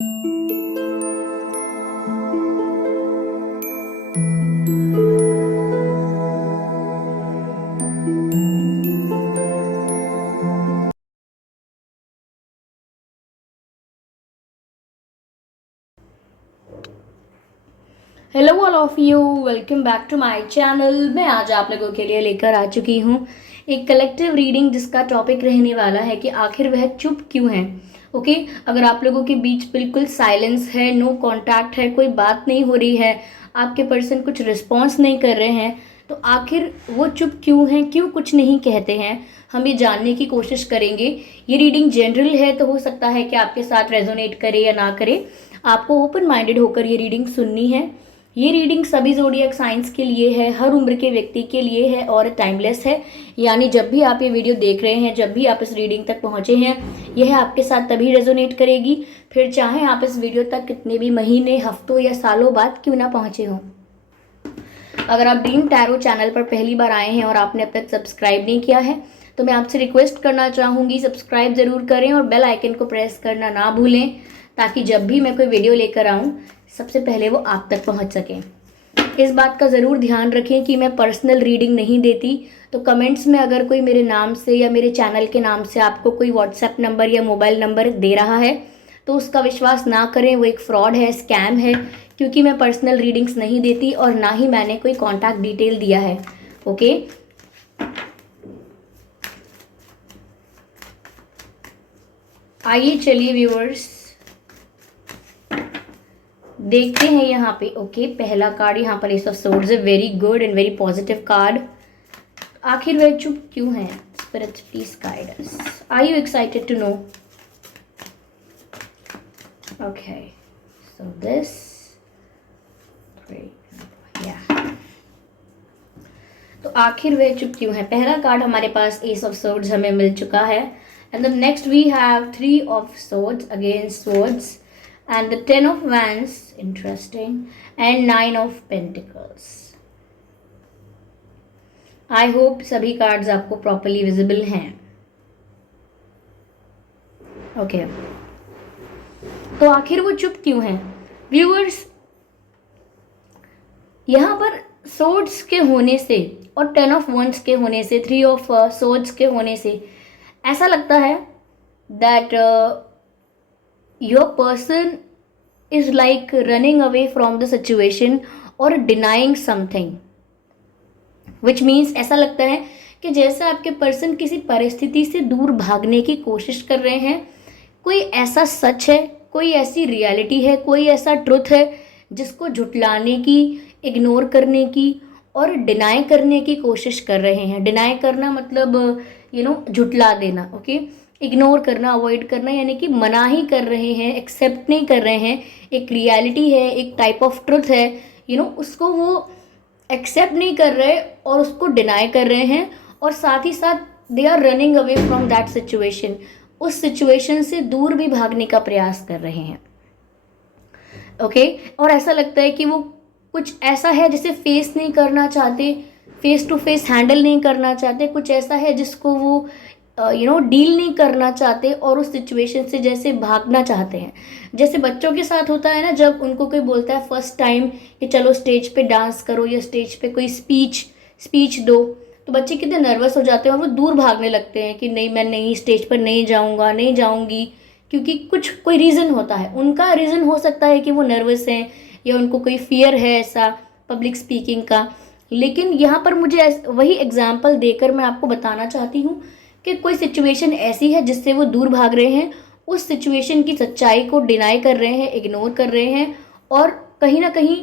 Hello all of you, welcome back to my channel. मैं आज आप लोगों के लिए लेकर आ चुकी हूँ एक कलेक्टिव रीडिंग जिसका टॉपिक रहने वाला है कि आखिर वह चुप क्यों है। ओके, अगर आप लोगों के बीच बिल्कुल साइलेंस है, नो कांटेक्ट है, कोई बात नहीं हो रही है, आपके पर्सन कुछ रिस्पॉन्स नहीं कर रहे हैं, तो आखिर वो चुप क्यों हैं, क्यों कुछ नहीं कहते हैं, हम ये जानने की कोशिश करेंगे। ये रीडिंग जनरल है तो हो सकता है कि आपके साथ रेजोनेट करे या ना करे। आपको ओपन माइंडेड होकर ये रीडिंग सुननी है। ये रीडिंग सभी ज़ोडिएक साइंस के लिए है, हर उम्र के व्यक्ति के लिए है और टाइमलेस है। यानी जब भी आप ये वीडियो देख रहे हैं, जब भी आप इस रीडिंग तक पहुंचे हैं, यह आपके साथ तभी रेजोनेट करेगी, फिर चाहे आप इस वीडियो तक कितने भी महीने, हफ्तों या सालों बाद क्यों ना पहुंचे हों। अगर आप ड्रीम टैरो चैनल पर पहली बार आए हैं और आपने अब तक सब्सक्राइब नहीं किया है तो मैं आपसे रिक्वेस्ट करना चाहूँगी, सब्सक्राइब ज़रूर करें और बेल आइकन को प्रेस करना ना भूलें, ताकि जब भी मैं कोई वीडियो लेकर आऊँ सबसे पहले वो आप तक पहुँच सकें। इस बात का ज़रूर ध्यान रखें कि मैं पर्सनल रीडिंग नहीं देती, तो कमेंट्स में अगर कोई मेरे नाम से या मेरे चैनल के नाम से आपको कोई व्हाट्सएप नंबर या मोबाइल नंबर दे रहा है तो उसका विश्वास ना करें, वो एक फ्रॉड है, स्कैम है, क्योंकि मैं पर्सनल रीडिंग्स नहीं देती और ना ही मैंने कोई कॉन्टैक्ट डिटेल दिया है। ओके, आइए चलिए व्यूअर्स देखते हैं यहाँ पे। ओके, पहला कार्ड यहाँ पर एस ऑफ सोर्ड्स है, very good and very positive card. आखिर वह चुप क्यों है? Spirit please guide us. Are you excited to know? Okay, so this तो आखिर वह चुप क्यों है। पहला कार्ड हमारे पास एस ऑफ सोर्ड्स हमें मिल चुका है and the next we have three of swords against swords and the ten of wands, interesting, and nine of pentacles. I hope सभी कार्ड्स आपको प्रॉपरली विजिबल हैं। ओके, तो आखिर वो चुप क्यों हैं व्यूअर्स? यहाँ पर सोर्ड्स के होने से और टेन ऑफ wands के होने से, थ्री ऑफ सोर्ड्स के होने से ऐसा लगता है that your person is like running away from the situation or denying something, which means ऐसा लगता है कि जैसे आपके पर्सन किसी परिस्थिति से दूर भागने की कोशिश कर रहे हैं। कोई ऐसा सच है, कोई ऐसी रियलिटी है, कोई ऐसा ट्रुथ है जिसको झुटलाने की, इग्नोर करने की और डिनाई करने की कोशिश कर रहे हैं। डिनाई करना मतलब झुटला देना। ओके, इग्नोर करना, अवॉइड करना, यानी कि मना ही कर रहे हैं, एक्सेप्ट नहीं कर रहे हैं। एक रियलिटी है, एक टाइप ऑफ ट्रुथ है, उसको वो एक्सेप्ट नहीं कर रहे और उसको डिनाई कर रहे हैं, और साथ ही साथ they are running away from that situation. उस सिचुएशन से दूर भी भागने का प्रयास कर रहे हैं। ओके, और ऐसा लगता है कि वो कुछ ऐसा है जिसे फेस नहीं करना चाहते, फेस टू फेस हैंडल नहीं करना चाहते, कुछ ऐसा है जिसको वो डील नहीं करना चाहते और उस सिचुएशन से जैसे भागना चाहते हैं। जैसे बच्चों के साथ होता है ना, जब उनको कोई बोलता है फर्स्ट टाइम कि चलो स्टेज पे डांस करो या स्टेज पे कोई स्पीच दो, तो बच्चे कितने नर्वस हो जाते हैं और वो दूर भागने लगते हैं कि नहीं, मैं नहीं, स्टेज पर नहीं जाऊँगा, नहीं जाऊँगी, क्योंकि कोई रीज़न होता है। उनका रीज़न हो सकता है कि वो नर्वस हैं या उनको कोई फियर है ऐसा पब्लिक स्पीकिंग का। लेकिन यहाँ पर मुझे वही एग्जाम्पल देकर मैं आपको बताना चाहती हूँ कि कोई सिचुएशन ऐसी है जिससे वो दूर भाग रहे हैं, उस सिचुएशन की सच्चाई को डिनाई कर रहे हैं, इग्नोर कर रहे हैं और कहीं ना कहीं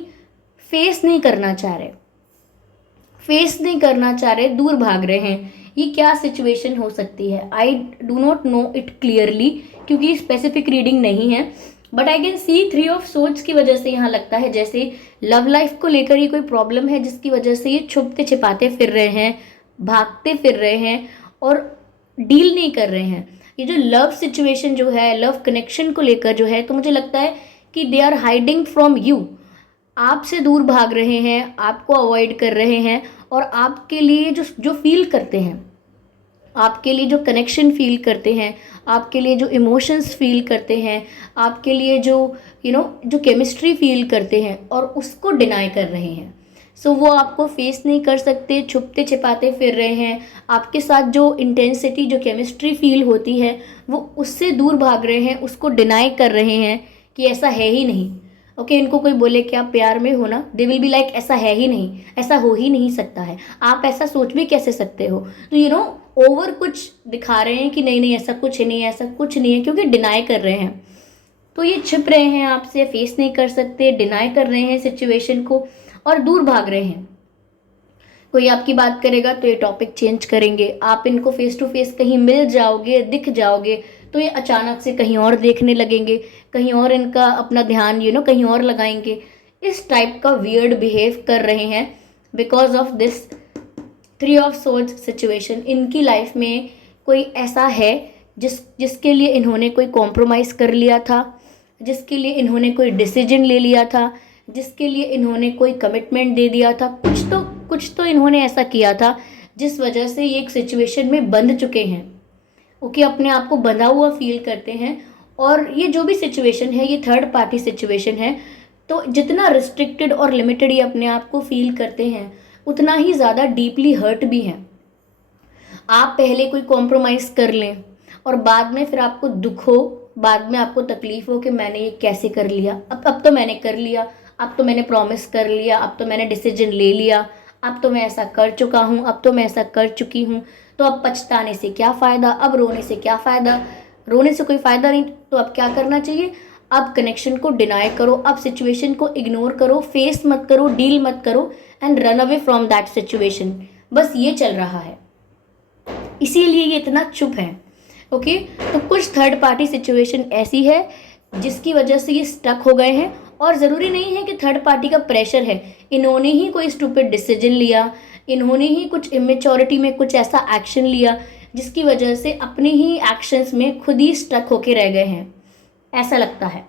फेस नहीं करना चाह रहे, दूर भाग रहे हैं। ये क्या सिचुएशन हो सकती है? I do not know it clearly, क्योंकि स्पेसिफिक रीडिंग नहीं है, but I can see three of swords की वजह से यहाँ लगता है जैसे लव लाइफ को लेकर ही कोई प्रॉब्लम है, जिसकी वजह से ये छुपते छिपाते फिर रहे हैं, भागते फिर रहे हैं और डील नहीं कर रहे हैं। ये जो लव सिचुएशन जो है, लव कनेक्शन को लेकर जो है, तो मुझे लगता है कि they are hiding from you. आपसे दूर भाग रहे हैं, आपको अवॉइड कर रहे हैं और आपके लिए जो फील करते हैं, आपके लिए जो कनेक्शन फील करते हैं, आपके लिए जो इमोशंस फील करते हैं, आपके लिए जो जो केमिस्ट्री फील करते हैं, और उसको डिनाई कर रहे हैं। सो वो आपको फेस नहीं कर सकते, छुपते छिपाते फिर रहे हैं। आपके साथ जो इंटेंसिटी, जो केमिस्ट्री फील होती है, वो उससे दूर भाग रहे हैं, उसको डिनाई कर रहे हैं कि ऐसा है ही नहीं। ओके, इनको कोई बोले कि आप प्यार में हो ना, दे विल बी लाइक ऐसा है ही नहीं, ऐसा हो ही नहीं सकता है, आप ऐसा सोच भी कैसे सकते हो। तो ओवर कुछ दिखा रहे हैं कि नहीं नहीं ऐसा कुछ नहीं है, ऐसा कुछ नहीं है, क्योंकि डिनाई कर रहे हैं। तो ये छिप रहे हैं आपसे, फेस नहीं कर सकते, डिनाई कर रहे हैं सिचुएशन को और दूर भाग रहे हैं। कोई आपकी बात करेगा तो ये टॉपिक चेंज करेंगे, आप इनको फेस टू फेस कहीं मिल जाओगे, दिख जाओगे, तो ये अचानक से कहीं और देखने लगेंगे, कहीं और इनका अपना ध्यान कहीं और लगाएंगे। इस टाइप का वियर्ड बिहेव कर रहे हैं because of this 3 of swords situation. इनकी लाइफ में कोई ऐसा है जिसके लिए इन्होंने कोई कॉम्प्रोमाइज़ कर लिया था, जिसके लिए इन्होंने कोई डिसीजन ले लिया था, जिसके लिए इन्होंने कोई कमिटमेंट दे दिया था। कुछ तो इन्होंने ऐसा किया था जिस वजह से ये एक सिचुएशन में बंध चुके हैं। ओके, अपने आप को बंधा हुआ फील करते हैं। और ये जो भी सिचुएशन है, ये थर्ड पार्टी सिचुएशन है, तो जितना रिस्ट्रिक्टेड और लिमिटेड ये अपने आप को फील करते हैं, उतना ही ज़्यादा डीपली हर्ट भी हैं। आप पहले कोई कॉम्प्रोमाइज़ कर लें और बाद में फिर आपको दुख हो, बाद में आपको तकलीफ हो कि मैंने ये कैसे कर लिया। अब तो मैंने कर लिया, अब तो मैंने प्रॉमिस कर लिया, अब तो मैंने डिसीजन ले लिया, अब तो मैं ऐसा कर चुका हूँ, अब तो मैं ऐसा कर चुकी हूँ, तो अब पछताने से क्या फ़ायदा, अब रोने से क्या फ़ायदा, रोने से कोई फ़ायदा नहीं। तो अब क्या करना चाहिए, अब कनेक्शन को डिनाई करो, अब सिचुएशन को इग्नोर करो, फेस मत करो, डील मत करो and run away from that situation. बस ये चल रहा है, इसीलिए ये इतना चुप है। ओके, तो कुछ थर्ड पार्टी सिचुएशन ऐसी है जिसकी वजह से ये स्टक हो गए हैं। और ज़रूरी नहीं है कि थर्ड पार्टी का प्रेशर है, इन्होंने ही कोई स्टूपिड डिसीजन लिया, इन्होंने ही कुछ इमेच्योरिटी में कुछ ऐसा एक्शन लिया जिसकी वजह से अपने ही एक्शंस में खुद ही स्टक होके रह गए हैं, ऐसा लगता है।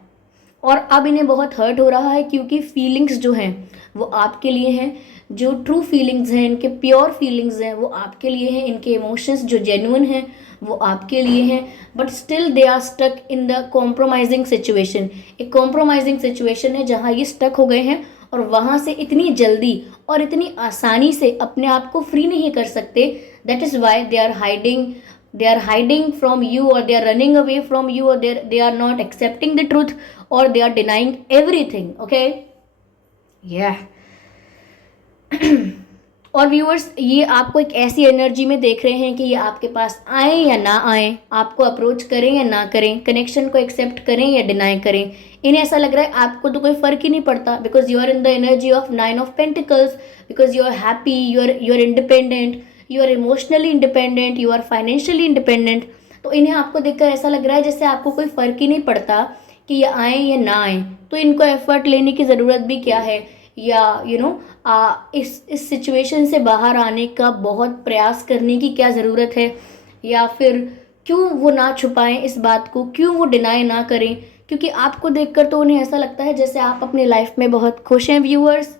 और अब इन्हें बहुत हर्ट हो रहा है क्योंकि फीलिंग्स जो हैं वो आपके लिए हैं, जो ट्रू फीलिंग्स हैं, इनके प्योर फीलिंग्स हैं वो आपके लिए हैं, इनके इमोशंस जो जेन्युइन हैं वो आपके लिए हैं, but still they are stuck in the compromising situation. एक कॉम्प्रोमाइजिंग सिचुएशन है जहाँ ये स्टक हो गए हैं और वहाँ से इतनी जल्दी और इतनी आसानी से अपने आप को फ्री नहीं कर सकते। That is Y they are hiding from you, or they are running away from you, or they are not accepting the truth, or they are denying everything. Okay, yeah. और व्यूअर्स, ये आपको एक ऐसी energy में देख रहे हैं कि ये आपके पास आए या ना आए, आपको अप्रोच करें या ना करें, कनेक्शन को एक्सेप्ट करें या डिनाई करें, इन्हें ऐसा लग रहा है आपको तो कोई फ़र्क ही नहीं पड़ता, because you are in the energy of 9 of pentacles, because you are happy, you are independent, you are emotionally independent, you are financially independent. तो इन्हें आपको देखकर ऐसा लग रहा है जैसे आपको कोई फ़र्क ही नहीं पड़ता कि ये आए या ना आए, तो इनको एफर्ट लेने की ज़रूरत भी क्या है, या इस सिचुएशन से बाहर आने का बहुत प्रयास करने की क्या ज़रूरत है, या फिर क्यों वो ना छुपाएं इस बात को, क्यों वो डिनाई ना करें, क्योंकि आपको देखकर तो उन्हें ऐसा लगता है जैसे आप अपनी लाइफ में बहुत खुश हैं व्यूअर्स,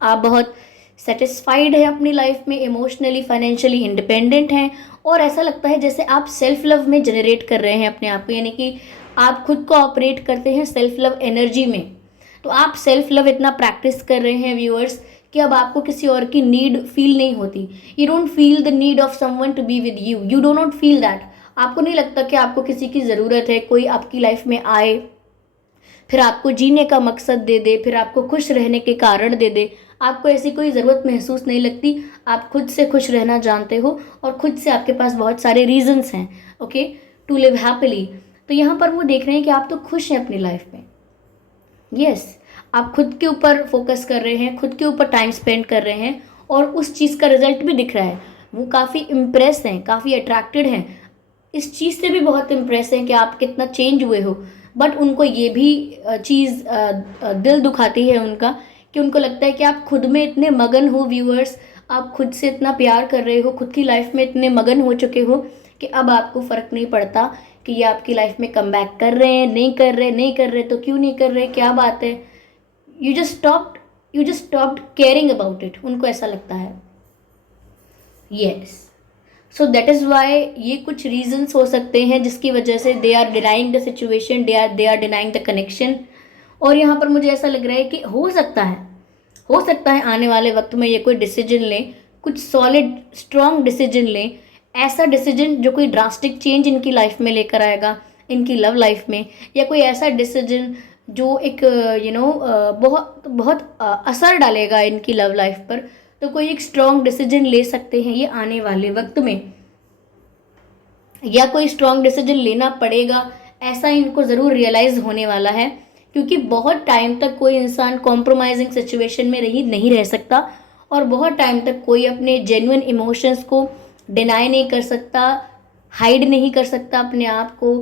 आप बहुत सेटिस्फाइड हैं अपनी लाइफ में, इमोशनली फाइनेंशियली इंडिपेंडेंट हैं, और ऐसा लगता है जैसे आप सेल्फ लव में जनरेट कर रहे हैं अपने आप को, यानी कि आप खुद को ऑपरेट करते हैं सेल्फ लव एनर्जी में। तो आप सेल्फ लव इतना प्रैक्टिस कर रहे हैं व्यूअर्स कि अब आपको किसी और की नीड फील नहीं होती। You don't feel the need of someone to be with you, you do not feel that. आपको नहीं लगता कि आपको किसी की ज़रूरत है, कोई आपकी लाइफ में आए, फिर आपको जीने का मकसद दे दे, फिर आपको खुश रहने के कारण दे दे। आपको ऐसी कोई ज़रूरत महसूस नहीं लगती, आप खुद से खुश रहना जानते हो और खुद से आपके पास बहुत सारे रीजंस हैं, ओके, टू लिव हैप्पीली। तो यहाँ पर वो देख रहे हैं कि आप तो खुश हैं अपनी लाइफ में, यस, आप खुद के ऊपर फोकस कर रहे हैं, खुद के ऊपर टाइम स्पेंड कर रहे हैं, और उस चीज़ का रिजल्ट भी दिख रहा है। वो काफ़ी इम्प्रेस हैं, काफ़ी अट्रैक्टेड हैं, इस चीज़ से भी बहुत इम्प्रेस हैं कि आप कितना चेंज हुए हो। बट उनको ये भी चीज़ दिल दुखाती है उनका, कि उनको लगता है कि आप खुद में इतने मगन हो व्यूअर्स, आप खुद से इतना प्यार कर रहे हो, खुद की लाइफ में इतने मगन हो चुके हो कि अब आपको फ़र्क नहीं पड़ता कि ये आपकी लाइफ में कम बैक कर रहे हैं, नहीं कर रहे, तो क्यों नहीं कर रहे, क्या बात है। You just stopped caring about it, उनको ऐसा लगता है। Yes, so that is why ये कुछ रीजंस हो सकते हैं जिसकी वजह से they are denying the situation, they are denying the connection. और यहाँ पर मुझे ऐसा लग रहा है कि हो सकता है आने वाले वक्त में ये कोई डिसीजन लें, कुछ सॉलिड स्ट्रॉन्ग डिसीजन लें, ऐसा डिसीजन जो कोई ड्रास्टिक चेंज इनकी लाइफ में लेकर आएगा, इनकी लव लाइफ में, या कोई ऐसा डिसीजन जो एक बहुत बहुत असर डालेगा इनकी लव लाइफ पर। तो कोई एक स्ट्रॉन्ग डिसीजन ले सकते हैं ये आने वाले वक्त में, या कोई स्ट्रॉन्ग डिसीजन लेना पड़ेगा, ऐसा इनको ज़रूर रियलाइज़ होने वाला है। क्योंकि बहुत टाइम तक कोई इंसान कॉम्प्रोमाइजिंग सिचुएशन में नहीं रह सकता, और बहुत टाइम तक कोई अपने जेन्युइन इमोशंस को डिनाई नहीं कर सकता, हाइड नहीं कर सकता अपने आप को,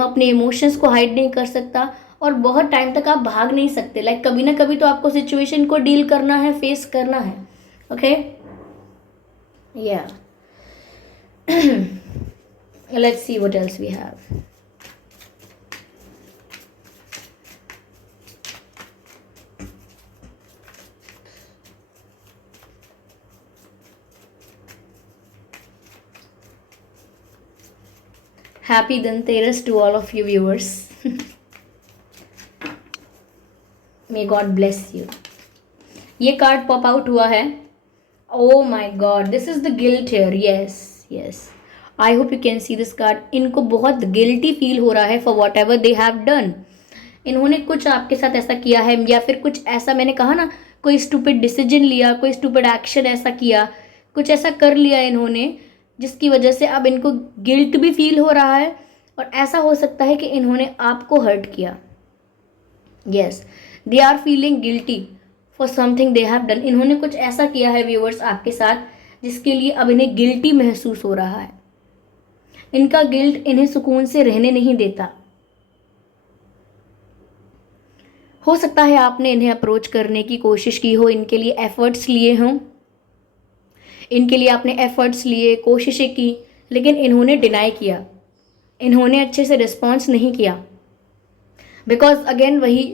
अपने इमोशंस को हाइड नहीं कर सकता, और बहुत टाइम तक आप भाग नहीं सकते। लाइक कभी ना कभी तो आपको सिचुएशन को डील करना है, फेस करना है। ओके, या let's see what else we have. Happy Dhanteras to all of you viewers. May God bless you. ये कार्ड पॉप आउट हुआ है। Oh my God, this is the guilt here. Yes, yes. I hope you can see this card. इनको बहुत guilty feel हो रहा है for whatever they have done. इन्होंने कुछ आपके साथ ऐसा किया है, या फिर कुछ ऐसा, मैंने कहा ना, कोई स्टूपिड डिसीजन लिया, कोई स्टूपिड एक्शन ऐसा किया, कुछ ऐसा कर लिया इन्होंने जिसकी वजह से अब इनको गिल्ट भी फील हो रहा है, और ऐसा हो सकता है कि इन्होंने आपको हर्ट किया। Yes, they are feeling guilty for something they have done. इन्होंने कुछ ऐसा किया है व्यूअर्स आपके साथ जिसके लिए अब इन्हें गिल्टी महसूस हो रहा है। इनका गिल्ट इन्हें सुकून से रहने नहीं देता। हो सकता है आपने इन्हें अप्रोच करने की कोशिश की हो, इनके लिए एफर्ट्स लिए हों, इनके लिए आपने एफर्ट्स लिए, कोशिशें की, लेकिन इन्होंने डिनाई किया, इन्होंने अच्छे से रिस्पॉन्स नहीं किया। बिकॉज अगेन वही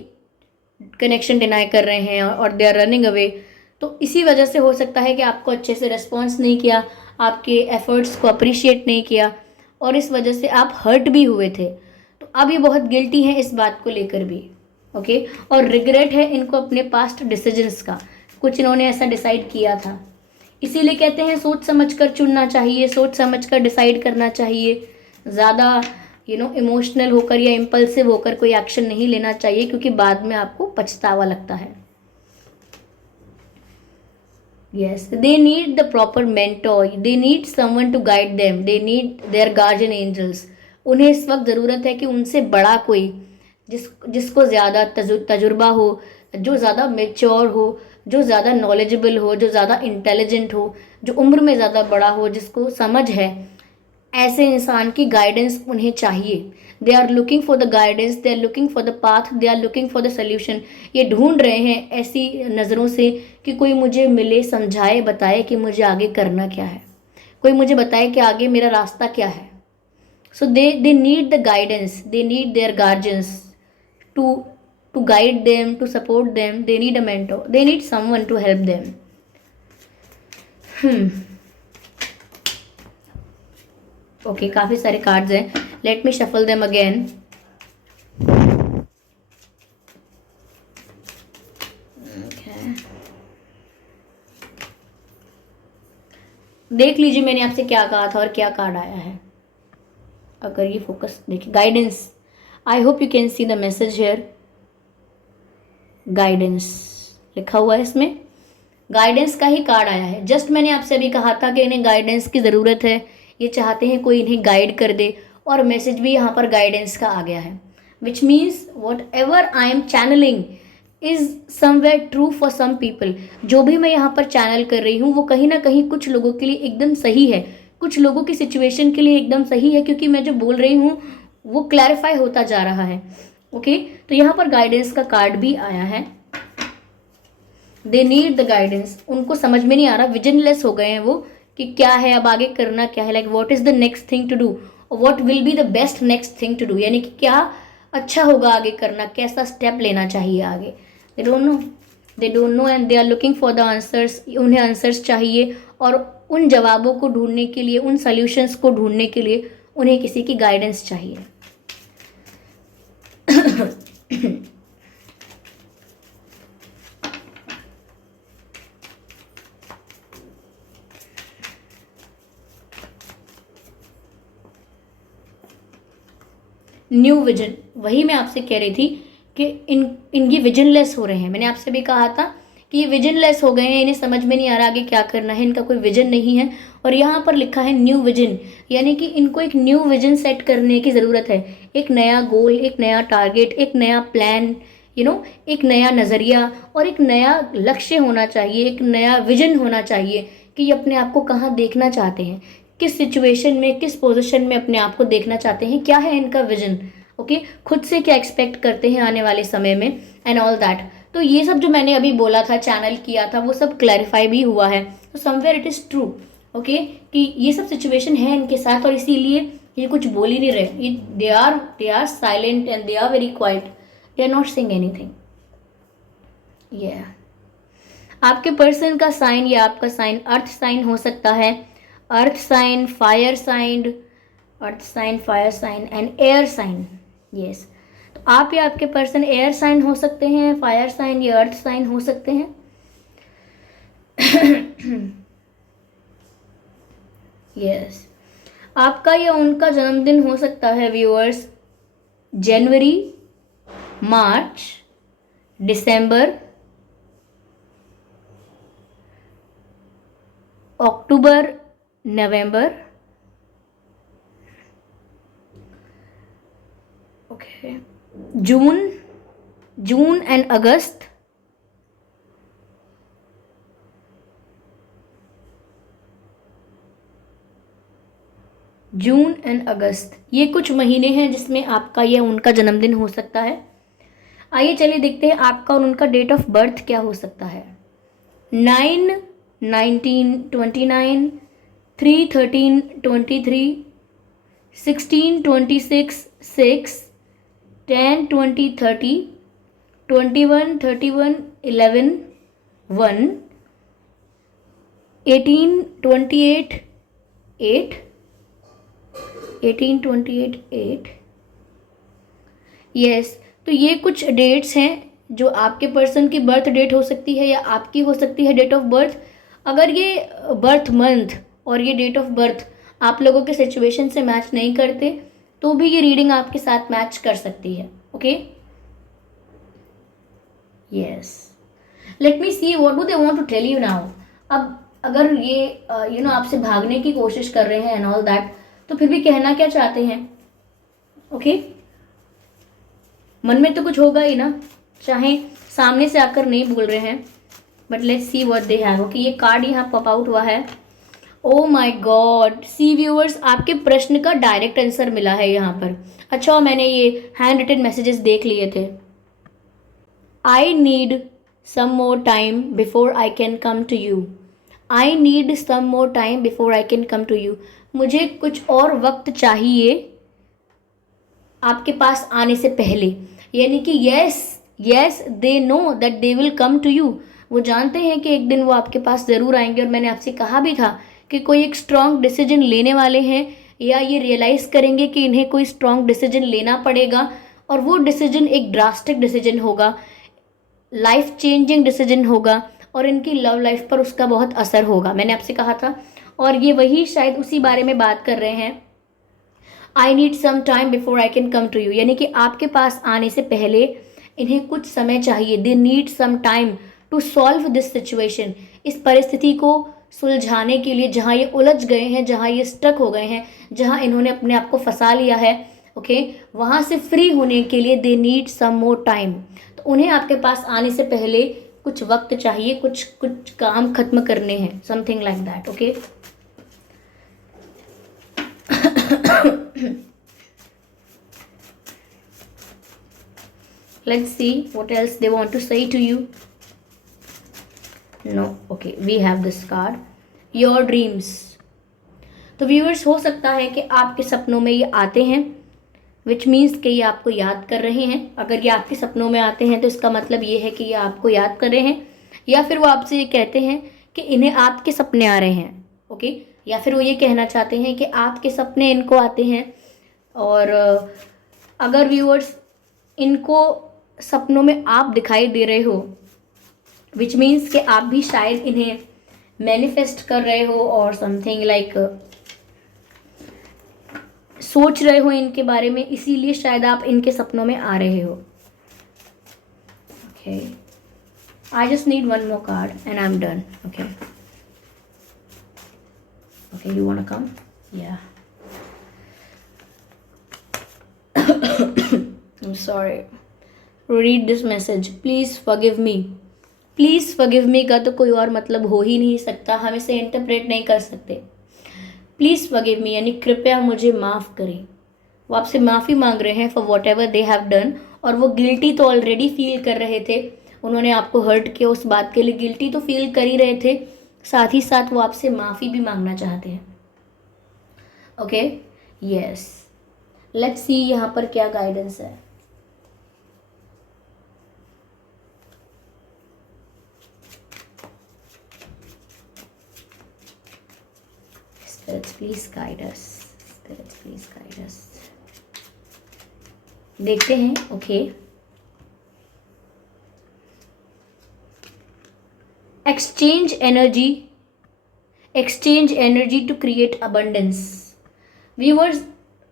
कनेक्शन डिनाई कर रहे हैं और दे आर रनिंग अवे। तो इसी वजह से हो सकता है कि आपको अच्छे से रिस्पॉन्स नहीं किया, आपके एफर्ट्स को अप्रिशिएट नहीं किया, और इस वजह से आप हर्ट भी हुए थे। तो अब ये बहुत गिल्टी है इस बात को लेकर भी। ओके, और रिग्रेट है इनको अपने पास्ट डिसीजंस का, कुछ इन्होंने ऐसा डिसाइड किया था। इसीलिए कहते हैं सोच समझ कर चुनना चाहिए, सोच समझ कर डिसाइड करना चाहिए। ज़्यादा इमोशनल होकर या इम्पल्सिव होकर कोई एक्शन नहीं लेना चाहिए, क्योंकि बाद में आपको पछतावा लगता है। Yes, they need the proper mentor, they need someone to guide them, they need their guardian angels. उन्हें इस वक्त ज़रूरत है कि उनसे बड़ा कोई, जिसको ज़्यादा तजुर्बा हो, जो ज़्यादा मेच्योर हो, जो ज़्यादा नॉलेजेबल हो, जो ज़्यादा इंटेलिजेंट हो, जो उम्र में ज़्यादा बड़ा हो, जिसको समझ है, ऐसे इंसान की गाइडेंस उन्हें चाहिए। They are looking for the guidance, they are looking for the path, they are looking for the solution. ये ढूंढ रहे हैं ऐसी नज़रों से कि कोई मुझे मिले, समझाए, बताए कि मुझे आगे करना क्या है, कोई मुझे बताए कि आगे मेरा रास्ता क्या है। So they need the guidance, they need their guardians to guide them, to support them. They need a mentor, they need someone to help them. Okay, काफी सारे कार्ड्स हैं, let me shuffle them again. Okay. देख लीजिए मैंने आपसे क्या कहा था और क्या कार्ड आया है। अगर ये फोकस देखिए, guidance, I hope you can see the message hair. Guidance लिखा हुआ है इसमें, गाइडेंस का ही कार्ड आया है। जस्ट मैंने आपसे अभी कहा था कि इन्हें गाइडेंस की ज़रूरत है, ये चाहते हैं कोई इन्हें गाइड कर दे, और मैसेज भी यहाँ पर गाइडेंस का आ गया है, which means whatever I am channelling is somewhere true for some people. जो भी मैं यहाँ पर चैनल कर रही हूँ वो कहीं ना कहीं कुछ लोगों के लिए एकदम सही है, कुछ लोगों की सिचुएशन के लिए एकदम सही है, क्योंकि मैं जो बोल रही हूँ वो क्लैरिफाई होता जा रहा है। ओके, तो यहाँ पर गाइडेंस का कार्ड भी आया है। दे नीड द गाइडेंस, उनको समझ में नहीं आ रहा, विजनलेस हो गए हैं वो कि क्या है अब आगे करना क्या है, like what is the next thing to do, what will be the best next thing to do, यानी कि क्या अच्छा होगा आगे करना, कैसा स्टेप लेना चाहिए आगे। They don't know and they are looking for the answers, उन्हें आंसर्स चाहिए, और उन जवाबों को ढूंढने के लिए, उन सॉल्यूशंस को ढूंढने के लिए उन्हें किसी की गाइडेंस चाहिए। न्यू विजन, वही मैं आपसे कह रही थी कि इनकी विजनलेस हो रहे हैं। मैंने आपसे भी कहा था कि ये विजनलेस हो गए हैं, इन्हें समझ में नहीं आ रहा आगे क्या करना है, इनका कोई विजन नहीं है। और यहाँ पर लिखा है न्यू विजन, यानी कि इनको एक न्यू विजन सेट करने की ज़रूरत है। एक नया गोल, एक नया टारगेट, एक नया प्लान, एक नया नज़रिया और एक नया लक्ष्य होना चाहिए, एक नया विजन होना चाहिए कि ये अपने आप को कहाँ देखना चाहते हैं, किस सिचुएशन में, किस पोजीशन में अपने आप को देखना चाहते हैं, क्या है इनका विजन। ओके, खुद से क्या एक्सपेक्ट करते हैं आने वाले समय में एंड ऑल दैट। तो ये सब जो मैंने अभी बोला था, चैनल किया था, वो सब क्लैरिफाई भी हुआ है। तो somewhere it is true, okay, कि ये सब सिचुएशन है इनके साथ और इसीलिए ये कुछ बोल ही नहीं रहे। They are silent and they are very quiet, they are not saying anything. आपके पर्सन का साइन या आपका साइन अर्थ साइन हो सकता है, earth sign, fire sign, earth sign, fire sign and air sign. Yes, तो आप या आपके पर्सन एयर साइन हो सकते हैं, फायर साइन या अर्थ साइन हो सकते हैं। यस, आपका या उनका जन्मदिन हो सकता है viewers January, March, December, October, November, okay, June and August, June and August, ये कुछ महीने हैं जिसमें आपका या उनका जन्मदिन हो सकता है। आइए चलिए देखते हैं आपका और उनका डेट ऑफ बर्थ क्या हो सकता है। 9/19/29, 3/13/23, 16/26/6, 10/20/30, 21/31/11/1, 18/28/8, 18/28/8। यस, तो ये कुछ डेट्स हैं जो आपके पर्सन की बर्थ डेट हो सकती है या आपकी हो सकती है डेट ऑफ बर्थ। अगर ये बर्थ मंथ और ये डेट ऑफ बर्थ आप लोगों के सिचुएशन से मैच नहीं करते तो भी ये रीडिंग आपके साथ मैच कर सकती है। Okay, yes, let me see what do they want to tell you now. अब अगर ये आपसे भागने की कोशिश कर रहे हैं एंड ऑल दैट, तो फिर भी कहना क्या चाहते हैं। ओके, मन में तो कुछ होगा ही ना, चाहे सामने से आकर नहीं बोल रहे हैं, but let's see what they have. Okay, ये कार्ड यहाँ पॉप आउट हुआ है। Oh my God, see viewers, आपके प्रश्न का डायरेक्ट आंसर मिला है यहाँ पर। अच्छा, मैंने ये हैंड रिटन मैसेजेस देख लिए थे। I need some more time before I can come to you. I need some more time before I can come to you. मुझे कुछ और वक्त चाहिए आपके पास आने से पहले। यानी कि yes they know that they will come to you. वो जानते हैं कि एक दिन वो आपके पास ज़रूर आएंगे। और मैंने आपसे कहा भी था कि कोई एक स्ट्रॉन्ग डिसीजन लेने वाले हैं या ये रियलाइज़ करेंगे कि इन्हें कोई स्ट्रॉन्ग डिसीजन लेना पड़ेगा और वो डिसीजन एक ड्रास्टिक डिसीजन होगा, लाइफ चेंजिंग डिसीजन होगा और इनकी लव लाइफ पर उसका बहुत असर होगा। मैंने आपसे कहा था और ये वही शायद उसी बारे में बात कर रहे हैं। I need some time before I can come to you, यानी कि आपके पास आने से पहले इन्हें कुछ समय चाहिए। They need some time to solve this situation, इस परिस्थिति को सुलझाने के लिए, जहाँ ये उलझ गए हैं, जहाँ ये स्टक हो गए हैं, जहाँ इन्होंने अपने आप को फंसा लिया है। ओके, वहाँ से फ्री होने के लिए दे नीड सम मोर टाइम। तो उन्हें आपके पास आने से पहले कुछ वक्त चाहिए, कुछ काम खत्म करने हैं, something like that. Okay, let's see what else they want to say to you. No, okay, we have this card, your dreams. तो व्यूअर्स, हो सकता है कि आपके सपनों में ये आते हैं, विच मीन्स कि ये आपको याद कर रहे हैं। अगर ये आपके सपनों में आते हैं तो इसका मतलब ये है कि ये आपको याद कर रहे हैं, या फिर वो आपसे ये कहते हैं कि इन्हें आपके सपने आ रहे हैं। ओके, या फिर वो ये कहना चाहते हैं कि आपके सपने इनको आते हैं, और अगर व्यूअर्स इनको सपनों में आप दिखाई दे रहे हो, विच मीन्स कि आप भी शायद इन्हें मैनिफेस्ट कर रहे हो और समथिंग लाइक सोच रहे हो इनके बारे में, इसीलिए शायद आप इनके सपनों में आ रहे हो। Okay, I just need one more card and I am done. Okay okay, you want to come? या, I'm sorry. Read this message. Please forgive me. Please forgive me का तो कोई और मतलब हो ही नहीं सकता, हम इसे इंटरप्रेट नहीं कर सकते। प्लीज़ फॉरगिव मी यानी कृपया मुझे माफ़ करें। वो आपसे माफ़ी मांग रहे हैं for what ever they have done, और वो गिल्टी तो ऑलरेडी फील कर रहे थे, उन्होंने आपको हर्ट किया उस बात के लिए गिल्टी तो फील कर ही रहे थे, साथ ही साथ वो आपसे माफ़ी भी मांगना चाहते हैं। ओके, यस, लेट्स सी यहाँ पर क्या गाइडेंस है। Spirits, please guide us. Spirits, please guide us. देखते हैं। Okay, exchange energy to create abundance. Viewers,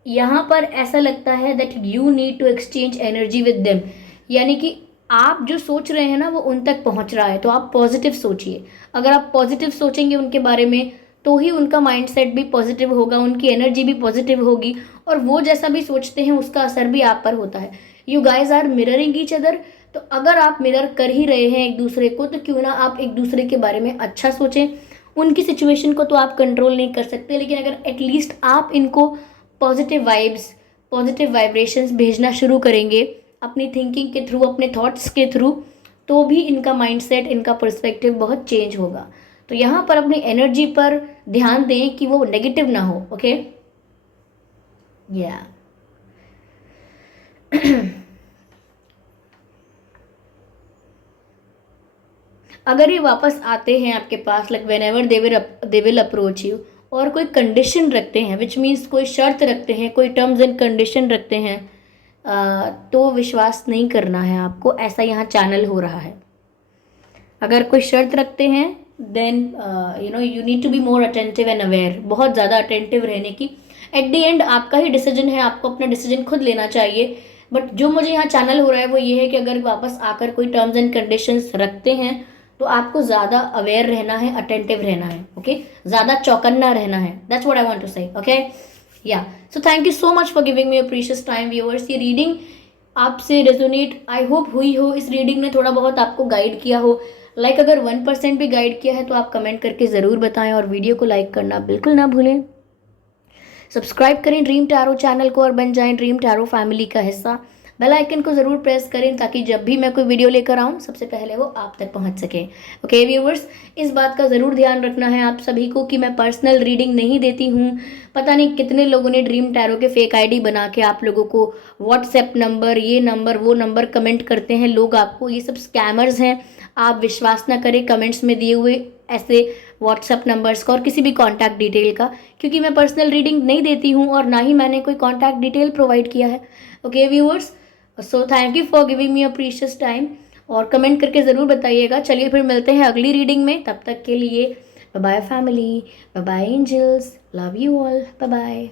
यहाँ पर ऐसा लगता है that you need to exchange energy with them, यानी कि आप जो सोच रहे हैं ना वो उन तक पहुँच रहा है, तो आप पॉजिटिव सोचिए। अगर आप पॉजिटिव सोचेंगे उनके बारे में तो ही उनका माइंडसेट भी पॉजिटिव होगा, उनकी एनर्जी भी पॉजिटिव होगी, और वो जैसा भी सोचते हैं उसका असर भी आप पर होता है। You guys are mirroring each other, तो अगर आप मिरर कर ही रहे हैं एक दूसरे को, तो क्यों ना आप एक दूसरे के बारे में अच्छा सोचें। उनकी सिचुएशन को तो आप कंट्रोल नहीं कर सकते, लेकिन अगर एटलीस्ट आप इनको पॉजिटिव वाइब्स, पॉजिटिव वाइब्रेशंस भेजना शुरू करेंगे अपनी थिंकिंग के थ्रू, अपने थॉट्स के थ्रू, तो भी इनका माइंडसेट, इनका पर्सपेक्टिव बहुत चेंज होगा। तो यहाँ पर अपनी एनर्जी पर ध्यान दें कि वो नेगेटिव ना हो। ओके, या अगर ये वापस आते हैं आपके पास, like whenever they will approach you, और कोई कंडीशन रखते हैं, विच मीन्स कोई शर्त रखते हैं, कोई टर्म्स एंड कंडीशन रखते हैं, तो विश्वास नहीं करना है आपको, ऐसा यहाँ चैनल हो रहा है। अगर कोई शर्त रखते हैं then you need to be more attentive and aware, बहुत ज़्यादा अटेंटिव रहने की। एट द एंड आपका ही डिसीजन है, आपको अपना डिसीजन खुद लेना चाहिए, बट जो मुझे यहाँ चैनल हो रहा है वो ये है कि अगर वापस आकर कोई टर्म्स एंड कंडीशंस रखते हैं तो आपको ज़्यादा अवेयर रहना है, अटेंटिव रहना है। ओके, ज़्यादा चौकन्ना रहना है। That's what I want to say. Okay, yeah so thank you so much for giving me your precious time viewers. ये रीडिंग आपसे रेजोनेट आई होप हुई हो, इस रीडिंग ने थोड़ा बहुत आपको गाइड किया हो। लाइक अगर 1% भी गाइड किया है तो आप कमेंट करके ज़रूर बताएं, और वीडियो को लाइक करना बिल्कुल ना भूलें। सब्सक्राइब करें ड्रीम टैरो चैनल को और बन जाएं ड्रीम टैरो फैमिली का हिस्सा। बेल आइकन को ज़रूर प्रेस करें ताकि जब भी मैं कोई वीडियो लेकर आऊँ सबसे पहले वो आप तक पहुँच सके। ओके व्यूअर्स, इस बात का ज़रूर ध्यान रखना है आप सभी को कि मैं पर्सनल रीडिंग नहीं देती हूँ। पता नहीं कितने लोगों ने ड्रीम टैरो के फेक आईडी बना के आप लोगों को व्हाट्सएप नंबर, ये नंबर, वो नंबर कमेंट करते हैं लोग आपको, ये सब स्कैमर्स हैं। आप विश्वास ना करें कमेंट्स में दिए हुए ऐसे व्हाट्सएप नंबर्स का और किसी भी कॉन्टैक्ट डिटेल का, क्योंकि मैं पर्सनल रीडिंग नहीं देती हूँ और ना ही मैंने कोई कॉन्टैक्ट डिटेल प्रोवाइड किया है। Okay viewers, so thank you for giving me a precious time, और कमेंट करके ज़रूर बताइएगा। चलिए फिर मिलते हैं अगली रीडिंग में, तब तक के लिए bye bye family, bye bye angels, love you all, bye bye.